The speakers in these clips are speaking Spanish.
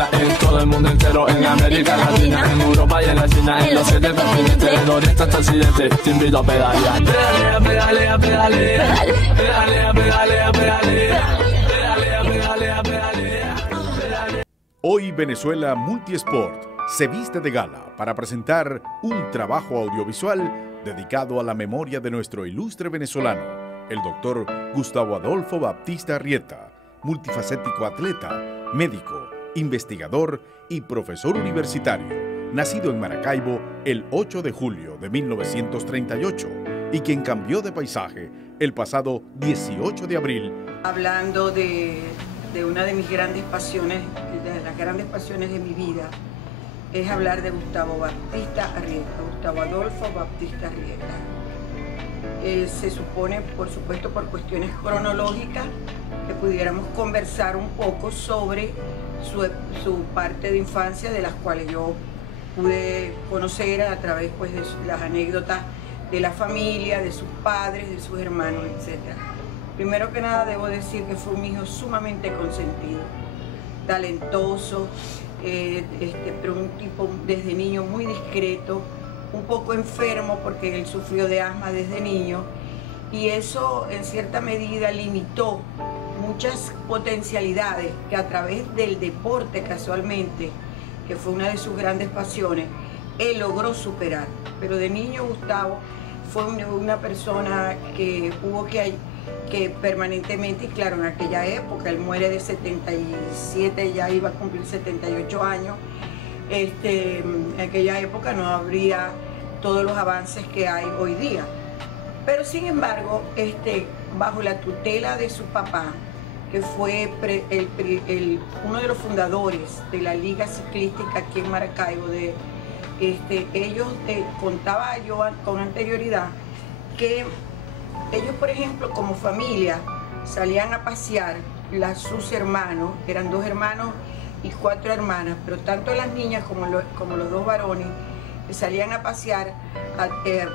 atleta en todo el mundo entero, en América Latina, en Europa y en la China, en los 7 continentes, del oriente hasta occidente, te invito a pedalear. Pedalea, pedalea, pedalea, pedalea, pedalea, pedalea, pedalea, pedalea, pedalea. Hoy Venezuela Multisport se viste de gala para presentar un trabajo audiovisual dedicado a la memoria de nuestro ilustre venezolano, el doctor Gustavo Adolfo Baptista Arrieta, multifacético atleta, médico, investigador y profesor universitario, nacido en Maracaibo el 8 de julio de 1938 y quien cambió de paisaje el pasado 18 de abril. Hablando de una de mis grandes pasiones, de las grandes pasiones de mi vida, es hablar de Gustavo Baptista Arrieta, Gustavo Adolfo Baptista Arrieta. Se supone, por supuesto, por cuestiones cronológicas, que pudiéramos conversar un poco sobre su parte de infancia, de las cuales yo pude conocer a través pues, de las anécdotas de la familia, de sus padres, de sus hermanos, etc. Primero que nada debo decir que fue un hijo sumamente consentido, talentoso, pero un tipo desde niño muy discreto, un poco enfermo porque él sufrió de asma desde niño y eso en cierta medida limitó muchas potencialidades que a través del deporte casualmente, que fue una de sus grandes pasiones, él logró superar. Pero de niño Gustavo fue una persona que hubo que permanentemente, y claro, en aquella época, él muere de 77, ya iba a cumplir 78 años, en aquella época no habría todos los avances que hay hoy día. Pero sin embargo, bajo la tutela de su papá, que fue uno de los fundadores de la Liga Ciclística aquí en Maracaibo, ellos contaba yo con anterioridad que ellos, por ejemplo, como familia, salían a pasear sus hermanos, eran 2 hermanos y 4 hermanas, pero tanto las niñas como los 2 varones salían a pasear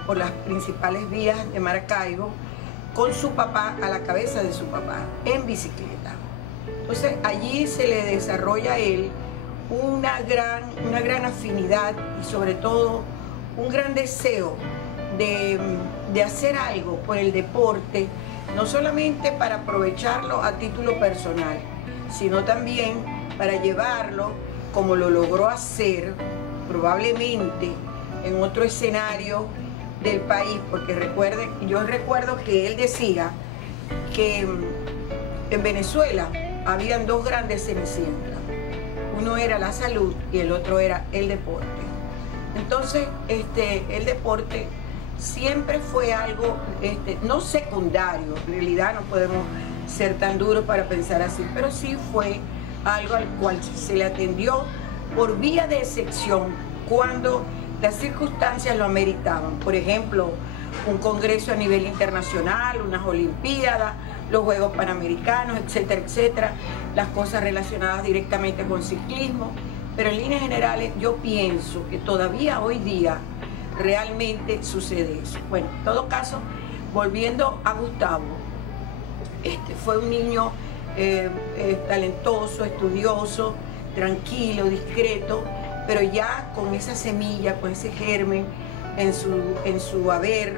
por las principales vías de Maracaibo con su papá, a la cabeza de su papá, en bicicleta. Entonces allí se le desarrolla a él una gran afinidad y sobre todo un gran deseo de hacer algo por el deporte, no solamente para aprovecharlo a título personal, sino también para llevarlo, como lo logró hacer, probablemente en otro escenario del país, porque yo recuerdo que él decía que en Venezuela habían 2 grandes cenicientas, uno era la salud y el otro era el deporte. Entonces, el deporte siempre fue algo no secundario, en realidad no podemos ser tan duros para pensar así, pero sí fue algo al cual se le atendió por vía de excepción cuando las circunstancias lo ameritaban. Por ejemplo, un congreso a nivel internacional, unas olimpiadas, los Juegos Panamericanos, etcétera, etcétera, las cosas relacionadas directamente con ciclismo, pero en líneas generales yo pienso que todavía hoy día realmente sucede eso. Bueno, en todo caso, volviendo a Gustavo, fue un niño talentoso, estudioso, tranquilo, discreto, pero ya con esa semilla, con ese germen en su haber,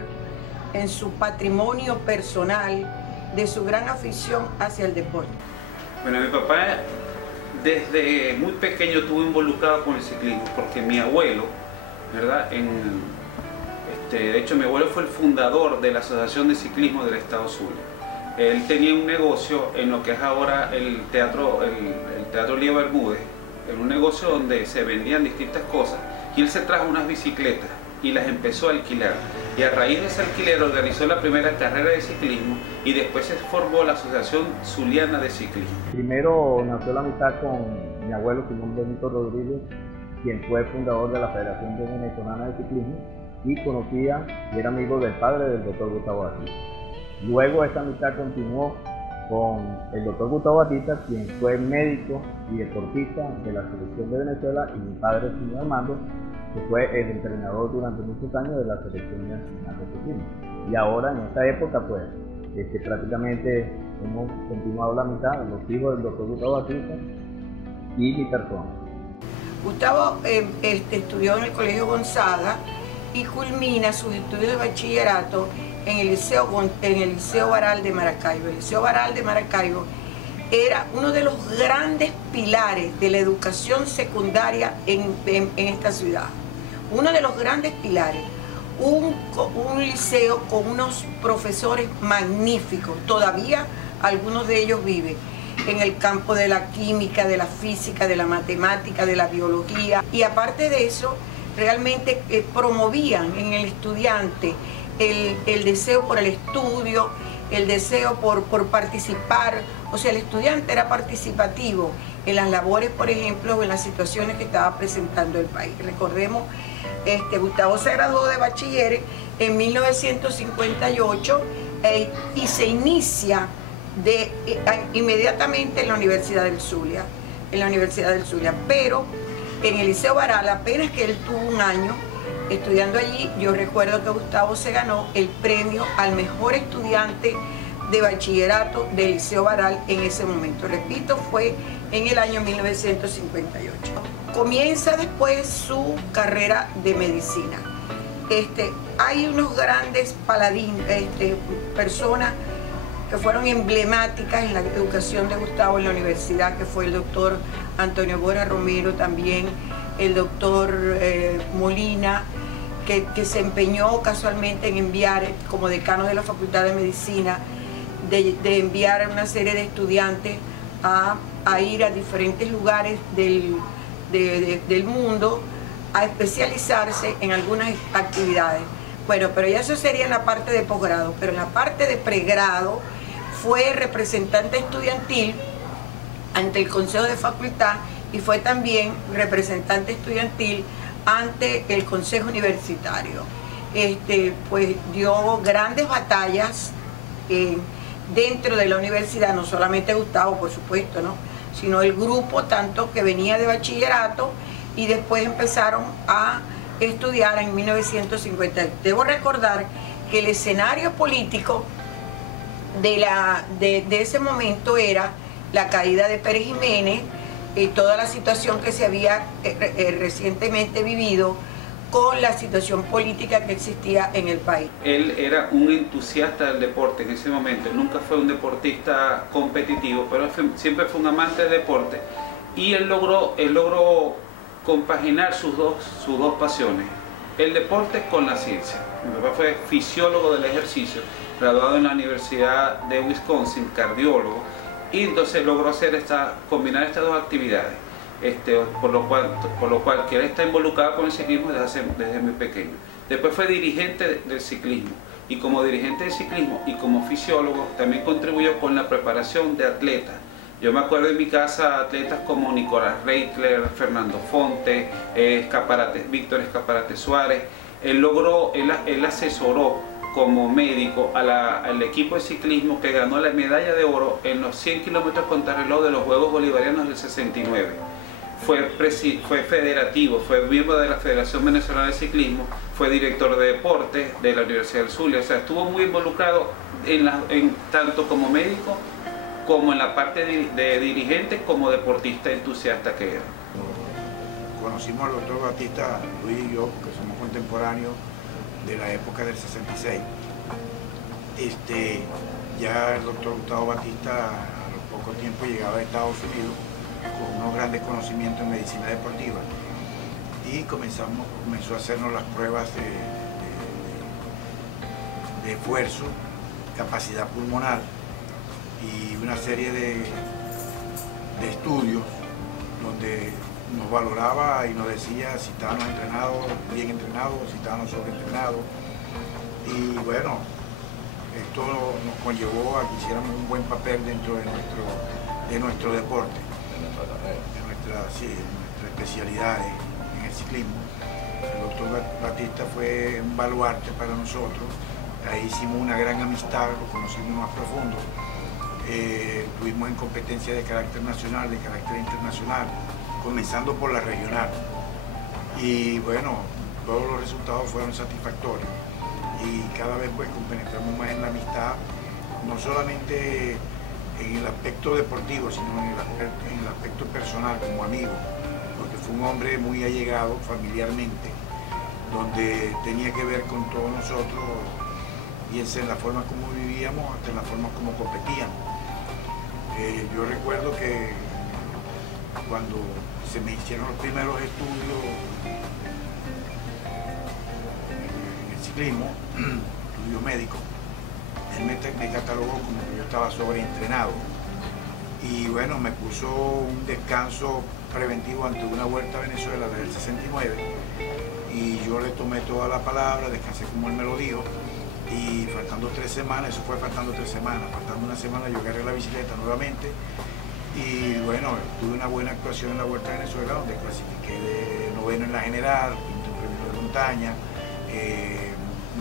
en su patrimonio personal, de su gran afición hacia el deporte. Bueno, mi papá desde muy pequeño estuvo involucrado con el ciclismo, porque mi abuelo, ¿verdad? De hecho, mi abuelo fue el fundador de la Asociación de Ciclismo del Estado Zulia. Él tenía un negocio en lo que es ahora el Teatro Lío Bermúdez, en un negocio donde se vendían distintas cosas, y él se trajo unas bicicletas y las empezó a alquilar. Y a raíz de ese alquiler organizó la primera carrera de ciclismo y después se formó la Asociación Zuliana de Ciclismo. Primero nació la amistad con mi abuelo Simón Benito Rodríguez, quien fue fundador de la Federación Venezolana de Ciclismo, y conocía y era amigo del padre del doctor Gustavo Batista. Luego esta amistad continuó con el doctor Gustavo Batista, quien fue médico y deportista de la selección de Venezuela, y mi padre, el señor Armando, que fue el entrenador durante muchos años de la selección nacional de ciclismo. Y ahora, en esta época, pues, prácticamente hemos continuado la mitad, los hijos del doctor Gustavo Batista, y mi persona. Gustavo estudió en el Colegio Gonzaga y culmina sus estudios de bachillerato en el Liceo Baral de Maracaibo. El Liceo Baral de Maracaibo era uno de los grandes pilares de la educación secundaria en esta ciudad. Uno de los grandes pilares. Un liceo con unos profesores magníficos. Todavía algunos de ellos viven en el campo de la química, de la física, de la matemática, de la biología. Y aparte de eso, realmente promovían en el estudiante el deseo por el estudio, el deseo por participar. O sea, el estudiante era participativo en las labores, por ejemplo, en las situaciones que estaba presentando el país. Recordemos, Gustavo se graduó de bachiller en 1958 y se inicia inmediatamente en la Universidad del Zulia, pero en el Liceo Baral, apenas que él tuvo un año estudiando allí, yo recuerdo que Gustavo se ganó el premio al mejor estudiante de bachillerato del Liceo Baral en ese momento. Repito, fue en el año 1958. Comienza después su carrera de medicina. Hay unos grandes paladines, personas que fueron emblemáticas en la educación de Gustavo en la universidad, que fue el doctor Antonio Borja Romero, también el doctor Molina, que se empeñó casualmente en enviar, como decano de la Facultad de Medicina, de enviar a una serie de estudiantes a ir a diferentes lugares del mundo a especializarse en algunas actividades. Bueno, pero ya eso sería en la parte de posgrado, pero en la parte de pregrado fue representante estudiantil ante el Consejo de Facultad y fue también representante estudiantil ante el Consejo Universitario. Pues dio grandes batallas dentro de la universidad, no solamente Gustavo, por supuesto, ¿no?, sino el grupo tanto que venía de bachillerato y después empezaron a estudiar en 1950. Debo recordar que el escenario político de ese momento era la caída de Pérez Jiménez y toda la situación que se había recientemente vivido con la situación política que existía en el país. Él era un entusiasta del deporte en ese momento, nunca fue un deportista competitivo, pero siempre fue un amante del deporte y él logró compaginar sus dos pasiones, el deporte con la ciencia. Mi papá fue fisiólogo del ejercicio, graduado en la Universidad de Wisconsin, cardiólogo, y entonces logró combinar estas dos actividades, por lo cual que él está involucrado con el ciclismo desde muy pequeño. Después fue dirigente del ciclismo, y como dirigente del ciclismo y como fisiólogo también contribuyó con la preparación de atletas. Yo me acuerdo en mi casa atletas como Nicolás Reitler, Fernando Fonte, Víctor Escaparate Suárez. Él asesoró como médico al equipo de ciclismo que ganó la medalla de oro en los 100 kilómetros contrarreloj de los Juegos Bolivarianos del 69. Fue federativo, fue miembro de la Federación Venezolana de Ciclismo, fue director de deportes de la Universidad del Zulia, o sea, estuvo muy involucrado tanto como médico como en la parte de dirigente, como deportista entusiasta que era. Conocimos al doctor Batista, Luis y yo, porque somos contemporáneos de la época del 66. Ya el doctor Gustavo Batista a los pocos tiempos llegaba a Estados Unidos con unos grandes conocimientos en medicina deportiva y comenzó a hacernos las pruebas de esfuerzo, capacidad pulmonar y una serie de estudios donde nos valoraba y nos decía si estábamos bien entrenados, si estábamos sobreentrenados. Y bueno, esto nos conllevó a que hiciéramos un buen papel dentro de nuestro deporte, de nuestra especialidad en el ciclismo. El doctor Batista fue un baluarte para nosotros. Ahí hicimos una gran amistad, lo conocimos más profundo. Estuvimos en competencias de carácter nacional, de carácter internacional, comenzando por la regional. Y bueno, todos los resultados fueron satisfactorios. Y cada vez pues compenetramos más en la amistad, no solamente en el aspecto deportivo, sino en el aspecto personal, como amigo, porque fue un hombre muy allegado familiarmente, donde tenía que ver con todos nosotros, bien sea en la forma como vivíamos, hasta en la forma como competíamos. Yo recuerdo que cuando se me hicieron los primeros estudios en el ciclismo, estudio médico, él me catalogó como que yo estaba sobreentrenado y bueno, me puso un descanso preventivo ante una Vuelta a Venezuela del 69 y yo le tomé toda la palabra, descansé como él me lo dijo y faltando 3 semanas, eso fue faltando 3 semanas, faltando una semana yo agarré la bicicleta nuevamente y bueno, tuve una buena actuación en la Vuelta a Venezuela donde clasifiqué de noveno en la general, quinto en premio de montaña,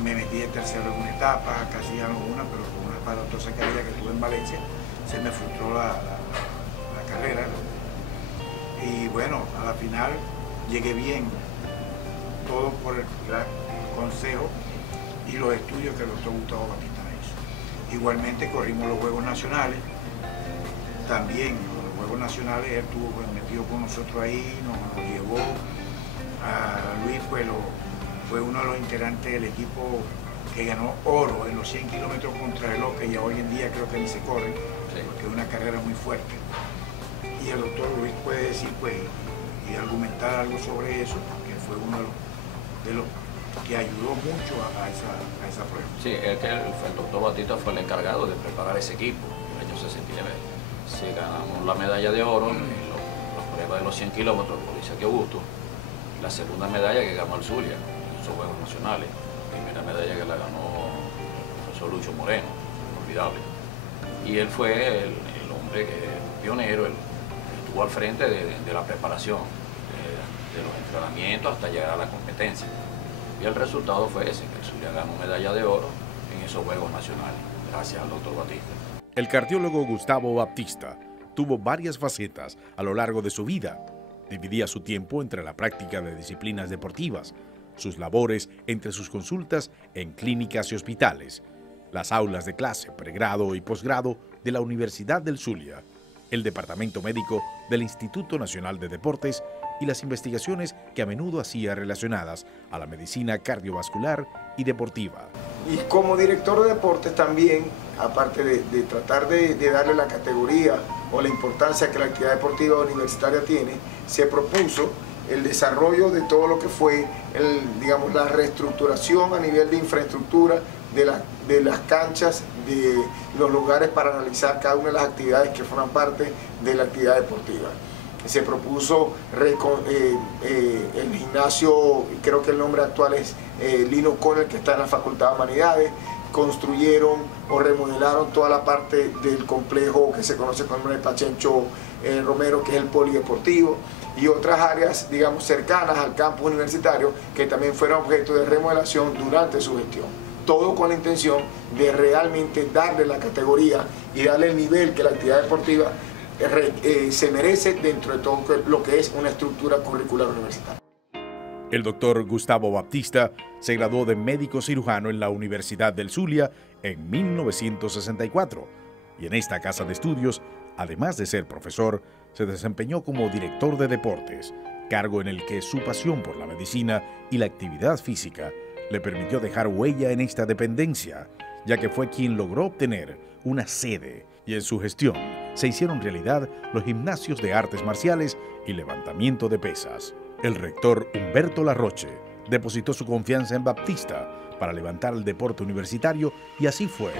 me metí de tercero en una etapa, casi ganó una, pero con una espantosa caída que tuve en Valencia, se me frustró la carrera. Y bueno, a la final llegué bien, todo por el gran consejo y los estudios que el doctor Gustavo Batista me hizo. Igualmente corrimos los Juegos Nacionales, también los Juegos Nacionales él estuvo metido con nosotros ahí, nos llevó a Luis, pues fue uno de los integrantes del equipo que ganó oro en los 100 kilómetros contrarreloj, que ya hoy en día creo que ni se corre, porque es una carrera muy fuerte. Y el doctor Luis puede decir, pues, y argumentar algo sobre eso, que fue uno de los que ayudó mucho a esa prueba. Sí, es que el doctor Batista fue el encargado de preparar ese equipo en el año 69. Sí, ganamos la medalla de oro en las pruebas de los 100 kilómetros por Isaac Augusto, la segunda medalla que ganó el Zulia en esos Juegos Nacionales, la primera medalla que la ganó el profesor Lucho Moreno, inolvidable. Y él fue el hombre pionero, estuvo al frente de la preparación, de los entrenamientos hasta llegar a la competencia. Y el resultado fue ese, que el Zulia ganó medalla de oro en esos Juegos Nacionales, gracias al doctor Batista. El cardiólogo Gustavo Batista tuvo varias facetas a lo largo de su vida. Dividía su tiempo entre la práctica de disciplinas deportivas, sus labores entre sus consultas en clínicas y hospitales, las aulas de clase, pregrado y posgrado de la Universidad del Zulia, el departamento médico del Instituto Nacional de Deportes y las investigaciones que a menudo hacía relacionadas a la medicina cardiovascular y deportiva. Y como director de deportes también, aparte de tratar de darle la categoría o la importancia que la actividad deportiva universitaria tiene, se propuso el desarrollo de todo lo que fue digamos, la reestructuración a nivel de infraestructura de las canchas, de los lugares para analizar cada una de las actividades que forman parte de la actividad deportiva. Se propuso el gimnasio, creo que el nombre actual es Lino Conner, que está en la Facultad de Humanidades. Construyeron o remodelaron toda la parte del complejo que se conoce como el Pachencho Romero, que es el polideportivo, y otras áreas, digamos, cercanas al campus universitario que también fueron objeto de remodelación durante su gestión. Todo con la intención de realmente darle la categoría y darle el nivel que la actividad deportiva se merece dentro de todo lo que es una estructura curricular universitaria. El doctor Gustavo Batista se graduó de médico cirujano en la Universidad del Zulia en 1964 y en esta casa de estudios, además de ser profesor, se desempeñó como director de deportes, cargo en el que su pasión por la medicina y la actividad física le permitió dejar huella en esta dependencia, ya que fue quien logró obtener una sede y en su gestión se hicieron realidad los gimnasios de artes marciales y levantamiento de pesas. El rector Humberto Larroche depositó su confianza en Batista para levantar el deporte universitario y así fue.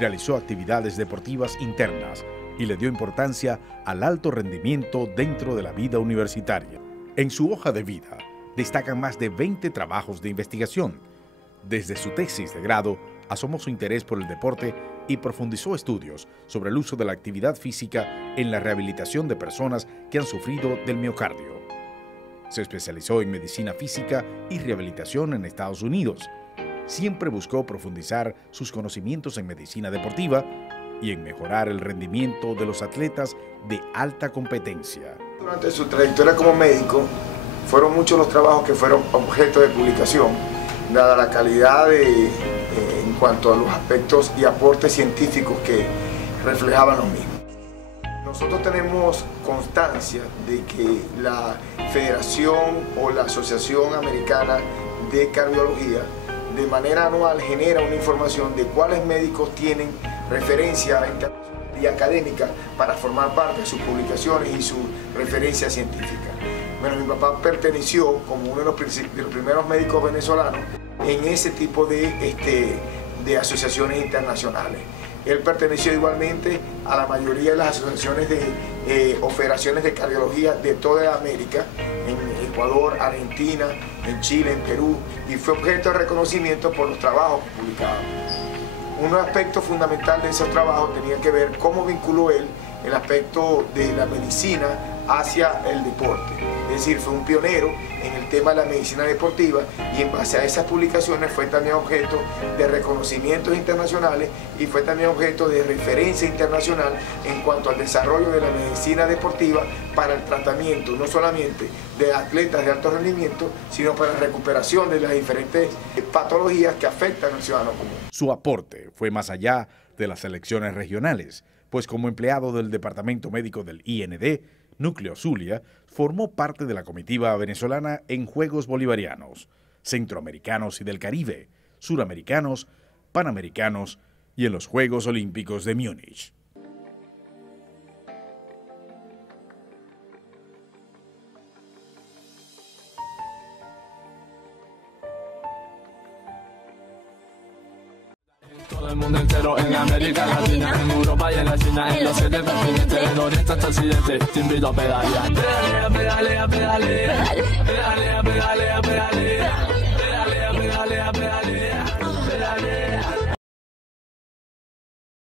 Realizó actividades deportivas internas y le dio importancia al alto rendimiento dentro de la vida universitaria. En su hoja de vida destacan más de 20 trabajos de investigación. Desde su tesis de grado, asomó su interés por el deporte y profundizó estudios sobre el uso de la actividad física en la rehabilitación de personas que han sufrido del miocardio. Se especializó en medicina física y rehabilitación en Estados Unidos. Siempre buscó profundizar sus conocimientos en medicina deportiva y en mejorar el rendimiento de los atletas de alta competencia. Durante su trayectoria como médico, fueron muchos los trabajos que fueron objeto de publicación, dada la calidad en cuanto a los aspectos y aportes científicos reflejaban lo mismo. Nosotros tenemos constancia de que la Federación o la Asociación Americana de Cardiología de manera anual genera una información de cuáles médicos tienen referencia internacional y académica para formar parte de sus publicaciones y su referencia científica. Bueno, mi papá perteneció como uno de los primeros médicos venezolanos en ese tipo de asociaciones internacionales. Él perteneció igualmente a la mayoría de las asociaciones o federaciones de cardiología de toda América, en Ecuador, Argentina, en Chile, en Perú, y fue objeto de reconocimiento por los trabajos que publicaba. Un aspecto fundamental de esos trabajos tenía que ver cómo vinculó él el aspecto de la medicina hacia el deporte. Es decir, fue un pionero en el tema de la medicina deportiva y en base a esas publicaciones fue también objeto de reconocimientos internacionales y fue también objeto de referencia internacional en cuanto al desarrollo de la medicina deportiva para el tratamiento no solamente de atletas de alto rendimiento, sino para la recuperación de las diferentes patologías que afectan al ciudadano común. Su aporte fue más allá de las selecciones regionales, pues como empleado del Departamento Médico del IND, Núcleo Zulia, formó parte de la comitiva venezolana en Juegos Bolivarianos, Centroamericanos y del Caribe, Suramericanos, Panamericanos y en los Juegos Olímpicos de Múnich. Todo el mundo entero en América Latina, en Europa y en la China, en los 7 continentes, del oriente hasta occidente, te invito a pedalear. Pedalea, pedalea, pedalea, pedalea, pedalea, pedalea, pedalea, pedalea, pedalea, pedalea.